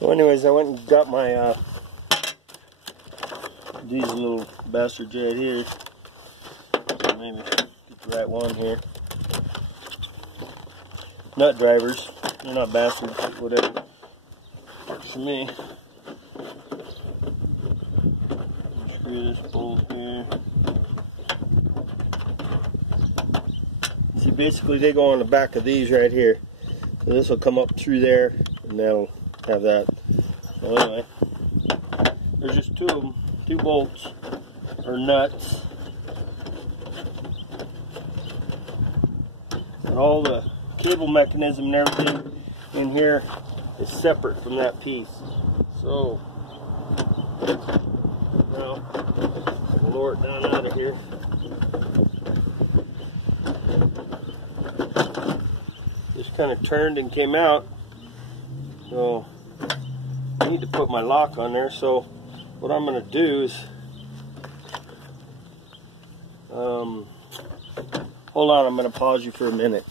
Well, anyways, I went and got my these little bastards right here. So maybe get the right one here. Nut drivers. They're not bastards, but whatever. Works for me. Screw this bolt here. See, basically they go on the back of these right here. So this will come up through there, and that'll have that. So anyway, there's just two of them, 2 bolts or nuts. And all the cable mechanism and everything in here is separate from that piece. So now I'll lower it down out of here. Just kind of turned and came out. So I need to put my lock on there. So what I'm going to do is hold on, I'm going to pause you for a minute.